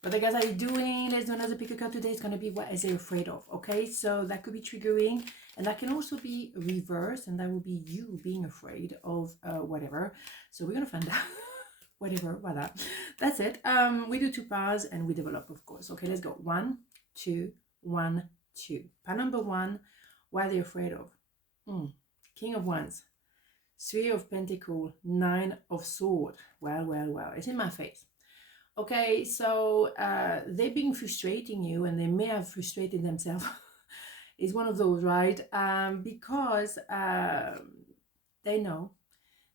What the guys are you doing? Let's do another pick a card today. It's going to be what is they afraid of? Okay, so that could be triggering, and that can also be reversed, and that will be you being afraid of whatever. So we're going to find out. Whatever, voila. That's it. We do 2 powers and we develop, of course. Okay, let's go. 1, 2, 1, 2. Power number 1, what are they afraid of? King of Wands, 3 of Pentacles, 9 of Sword. Well, it's in my face. Okay, so they've been frustrating you, and they may have frustrated themselves. It's one of those, right? Because they know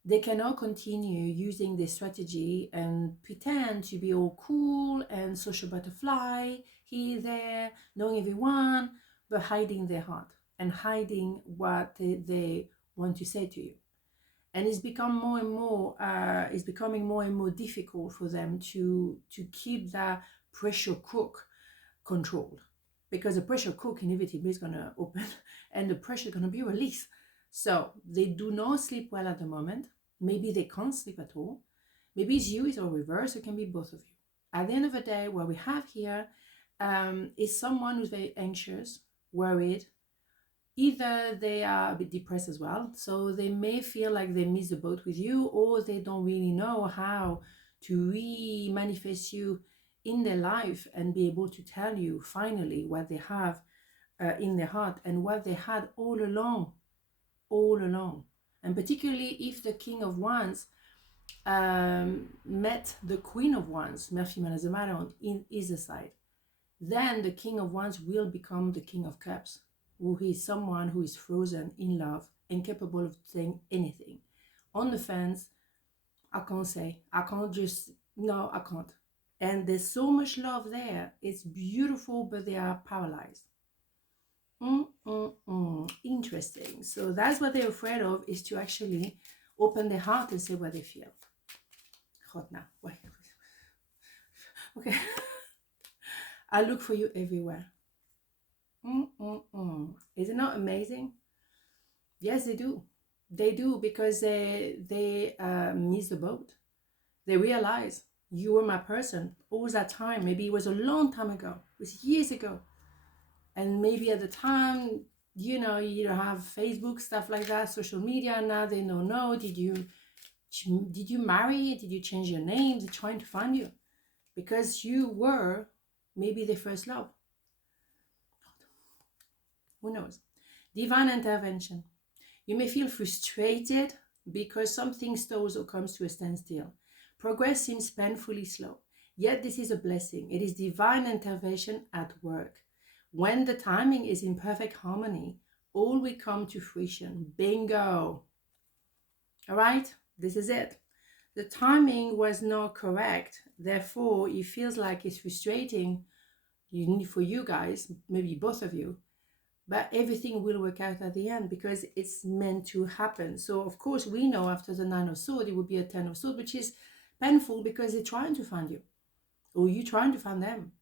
they cannot continue using this strategy and pretend to be all cool and social butterfly here, there, knowing everyone, but hiding their heart and hiding what they want to say to you. And it's become more and more, it's becoming more and more difficult for them to keep that pressure cook controlled, because the pressure cook inevitably is going to open and the pressure is going to be released. So they do not sleep well at the moment. Maybe they can't sleep at all. Maybe it's you, it's all reverse. It can be both of you. At the end of the day, what we have here is someone who's very anxious, worried. Either they are a bit depressed as well, so they may feel like they miss the boat with you, or they don't really know how to re-manifest you in their life and be able to tell you finally what they have in their heart and what they had all along. And particularly if the King of Wands met the Queen of Wands, male, female, doesn't matter, on in either side, then the King of Wands will become the King of Cups, who is someone who is frozen in love, incapable of saying anything. On the fence, I can't say, I can't just, no, I can't. And there's so much love there. It's beautiful, but they are paralyzed. Interesting. So that's what they're afraid of, is to actually open their heart and say what they feel. Hot now. Wait. Okay. I look for you everywhere. Is it not amazing? Yes, they do. They do, because they miss the boat. They realize you were my person all that time. Maybe it was a long time ago. It was years ago. And maybe at the time, you know, you don't have Facebook, stuff like that, social media. Now they don't know. Did you marry? Did you change your name? They're trying to find you, because you were maybe their first love. Who knows? Divine intervention. You may feel frustrated because something stalls or comes to a standstill. Progress seems painfully slow. Yet this is a blessing. It is divine intervention at work. When the timing is in perfect harmony, all will come to fruition. Bingo. All right? This is it. The timing was not correct. Therefore, it feels like it's frustrating for you guys, maybe both of you. But everything will work out at the end, because it's meant to happen. So, of course, we know after the 9 of Swords, it will be a 10 of Swords, which is painful because they're trying to find you. Or you trying to find them.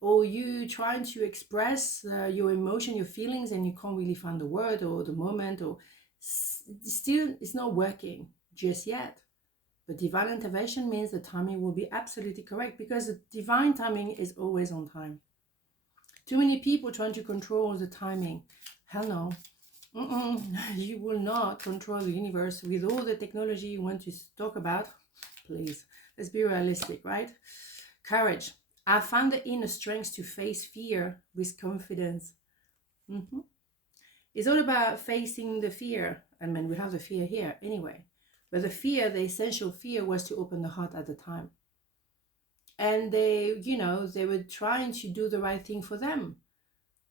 Or you trying to express your emotion, your feelings, and you can't really find the word or the moment, or still it's not working just yet. But divine intervention means the timing will be absolutely correct, because the divine timing is always on time. Too many people trying to control the timing. Hell no. You will not control the universe with all the technology you want to talk about. Please, let's be realistic, right? Courage. I found the inner strength to face fear with confidence. It's all about facing the fear. I mean, we have the fear here anyway. But the fear, the essential fear, was to open the heart at the time. And they, you know, they were trying to do the right thing for them,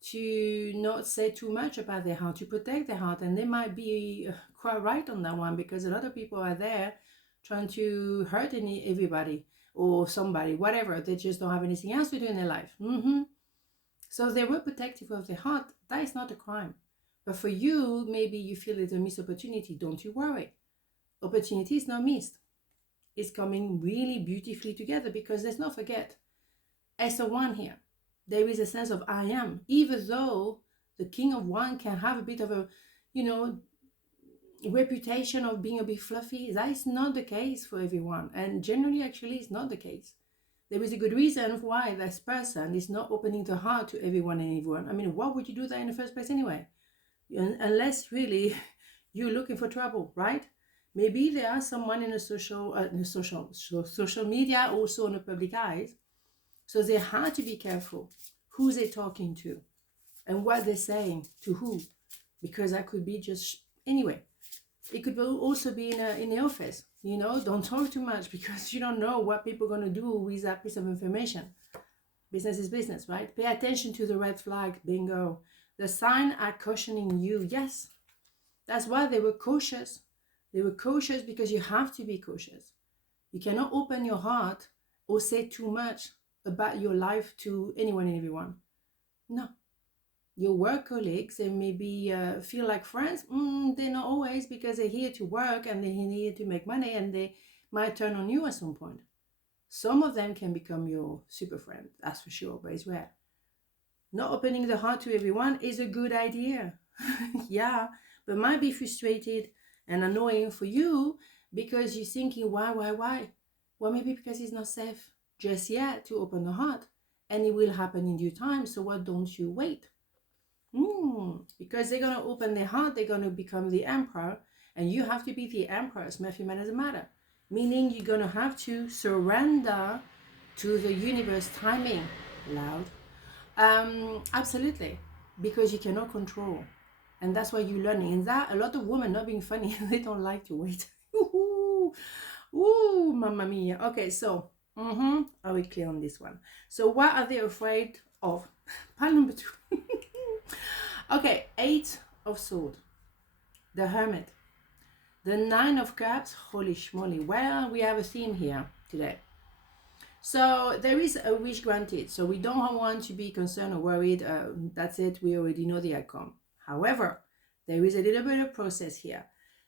to not say too much about their heart, to protect their heart. And they might be quite right on that one, because a lot of people are there trying to hurt everybody or somebody, whatever. They just don't have anything else to do in their life. So they were protective of their heart. That is not a crime. But for you, maybe you feel it's a missed opportunity. Don't you worry. Opportunity is not missed. It's coming really beautifully together, because let's not forget, as a one here, there is a sense of I am. Even though the King of Wands can have a bit of a, you know, reputation of being a bit fluffy, that is not the case for everyone. And generally, actually, it's not the case. there is a good reason why this person is not opening the heart to everyone and everyone. I mean, why would you do that in the first place anyway? Unless really you're looking for trouble, right? Maybe there are someone in a social media, also in the public eyes. So they have to be careful who they're talking to and what they're saying to who, because that could be just anyway. It could also be in the office. You know, don't talk too much because you don't know what people are going to do with that piece of information. Business is business, right? Pay attention to the red flag. Bingo. The sign are cautioning you. Yes, that's why they were cautious. They were cautious because you have to be cautious. You cannot open your heart or say too much about your life to anyone and everyone. No. Your work colleagues, they maybe feel like friends. They're not always, because they're here to work and they're here to make money, and they might turn on you at some point. Some of them can become your super friend, that's for sure, but it's rare. Not opening the heart to everyone is a good idea. Yeah, but might be frustrated and annoying for you because you're thinking, why? Well, maybe because it's not safe just yet to open the heart, and it will happen in due time. So why don't you wait? Because they're going to open their heart, they're going to become the emperor, and you have to be the empress. Murphy Man doesn't matter. Meaning you're going to have to surrender to the universe timing. Loud. Absolutely. Because you cannot control. And that's why you're learning. And that, a lot of women, not being funny, they don't like to wait. Ooh, mamma mia. Okay, so, are we clear on this one? So what are they afraid of? Pile number 2. Okay, 8 of Swords. The Hermit. The 9 of Cups. Holy schmoly. Well, we have a theme here today. So there is a wish granted. So we don't want to be concerned or worried. That's it. We already know the outcome. However, there is a little bit of process here.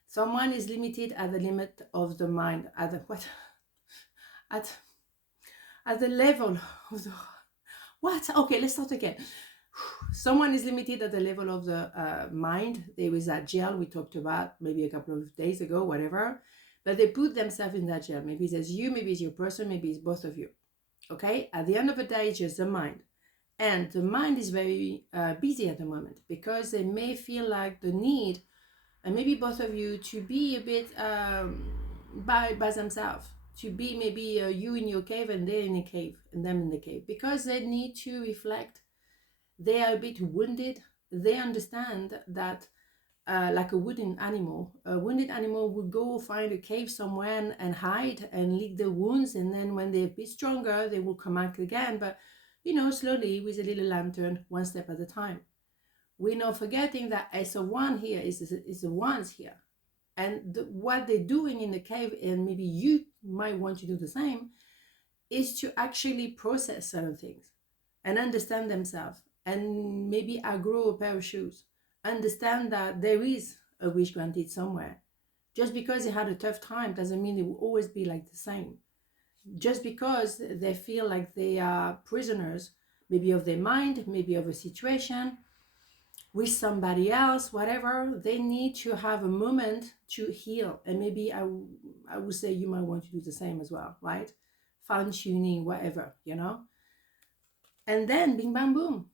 Someone is limited at the limit of the mind. At the what? At the level of the what? Okay, let's start again. Someone is limited at the level of the mind. There is that jail we talked about maybe a couple of days ago, whatever. But they put themselves in that jail. Maybe it's you, maybe it's your person, maybe it's both of you. Okay? At the end of the day, it's just the mind. And the mind is very busy at the moment because they may feel like the need, and maybe both of you, to be a bit by themselves. To be maybe you in your cave and they in a cave and them in the cave. Because they need to reflect. They are a bit wounded. They understand that like a wounded animal would go find a cave somewhere and hide and lick the wounds, and then when they're a bit stronger, they will come back again, but slowly, with a little lantern, one step at a time. We're not forgetting that as a one here is the ones here, and what they're doing in the cave, and maybe you might want to do the same, is to actually process certain things and understand themselves, and maybe outgrow a pair of shoes. Understand that there is a wish granted somewhere. Just because they had a tough time doesn't mean it will always be like the same. Just because they feel like they are prisoners, maybe of their mind, maybe of a situation, with somebody else, whatever, they need to have a moment to heal. And maybe I would say you might want to do the same as well, right? Fine tuning, whatever, And then, bing, bang, boom.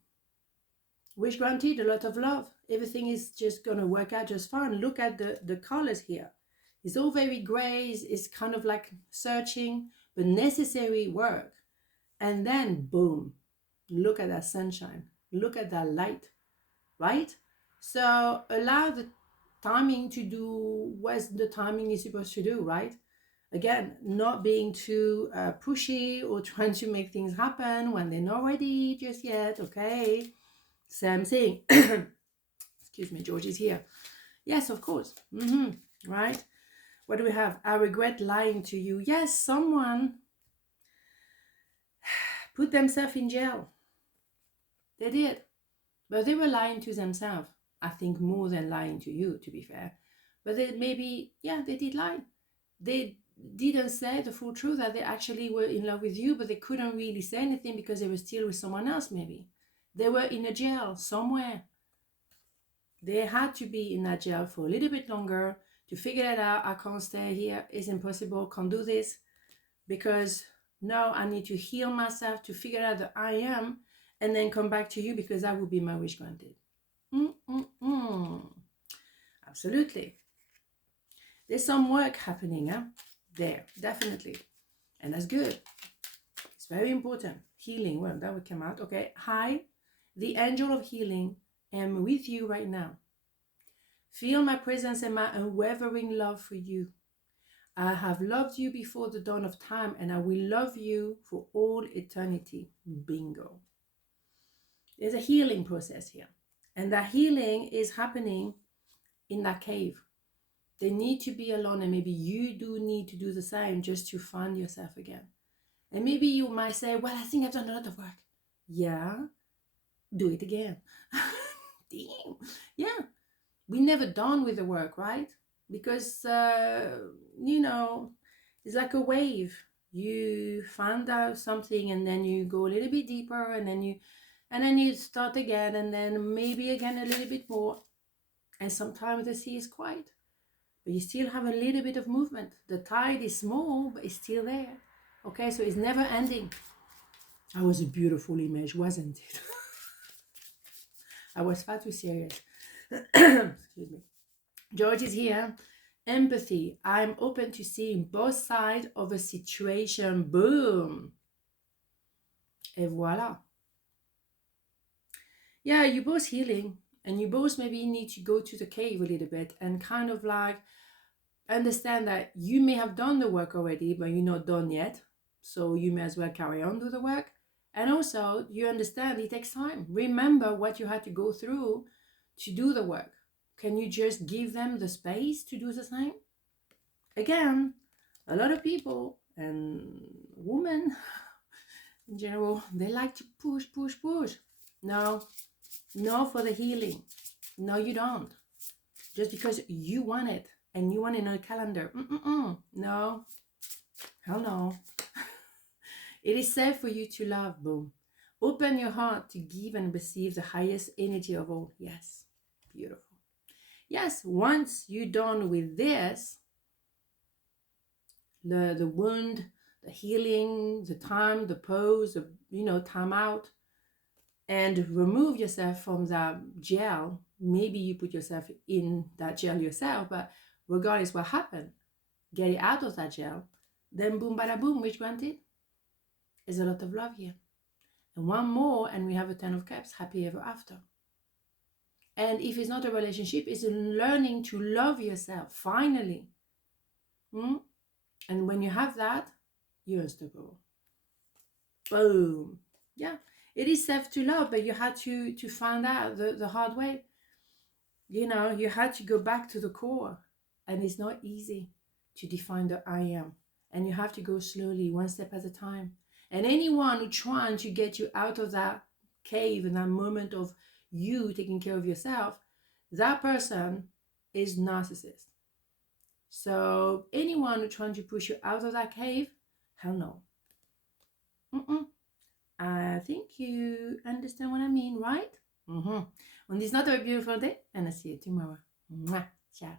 Wish granted, a lot of love. Everything is just going to work out just fine. Look at the colors here. It's all very gray. It's kind of like searching, but necessary work. And then, boom, look at that sunshine. Look at that light, right? So allow the timing to do what the timing is supposed to do, right? Again, not being too pushy or trying to make things happen when they're not ready just yet, okay? Same thing. Excuse me, George is here. Yes, of course. Right? What do we have? I regret lying to you. Yes, someone put themselves in jail. They did. But they were lying to themselves. I think more than lying to you, to be fair. But they they did lie. They didn't say the full truth, that they actually were in love with you, but they couldn't really say anything because they were still with someone else, maybe. They were in a jail somewhere. They had to be in that jail for a little bit longer to figure it out. I can't stay here. It's impossible. Can't do this. Because No, I need to heal myself to figure out the I am and then come back to you because that would be my wish granted. Absolutely. There's some work happening, huh? There, definitely. And that's good. It's very important. Healing. Well, that would come out. Okay. Hi, the angel of healing, am with you right now. Feel my presence and my unwavering love for you. I have loved you before the dawn of time, and I will love you for all eternity. Bingo. There's a healing process here. And that healing is happening in that cave. They need to be alone, and maybe you do need to do the same just to find yourself again. And maybe you might say, well, I think I've done a lot of work. Yeah, do it again. Damn. Yeah, we're never done with the work, right? Because, it's like a wave. You find out something and then you go a little bit deeper and then you start again and then maybe again a little bit more. And sometimes the sea is quiet, but you still have a little bit of movement. The tide is small, but it's still there. Okay, so it's never ending. That was a beautiful image, wasn't it? I was far too serious. Excuse me. George is here. Empathy. I'm open to seeing both sides of a situation. Boom. Et voila. Yeah, you're both healing. And you both maybe need to go to the cave a little bit and kind of like understand that you may have done the work already, but you're not done yet. So you may as well carry on do the work. And also you understand it takes time. Remember what you had to go through to do the work. Can you just give them the space to do the same? Again, a lot of people and women in general, they like to push. No for the healing. No, you don't. Just because you want it and you want it on a calendar. No, hell no. It is safe for you to love. Boom. Open your heart to give and receive the highest energy of all. Yes, beautiful. Yes, once you're done with this, the wound, the healing, the time, the pose, time out, and remove yourself from that jail. Maybe you put yourself in that jail yourself, but regardless what happened, get it out of that jail. Then boom, bada boom, which granted, there's a lot of love here. And one more, and we have a 10 of Cups, happy ever after. And if it's not a relationship, it's learning to love yourself, finally. And when you have that, you're unstoppable. Boom. Yeah, it is safe to love, but you had to find out the hard way. You had to go back to the core. And it's not easy to define the I am. And you have to go slowly, one step at a time. And anyone who's trying to get you out of that cave and that moment of you taking care of yourself, that person is narcissist. So anyone who's trying to push you out of that cave, hell no. I think you understand what I mean, right? On this not a beautiful day, and I'll see you tomorrow. Mwah. Ciao.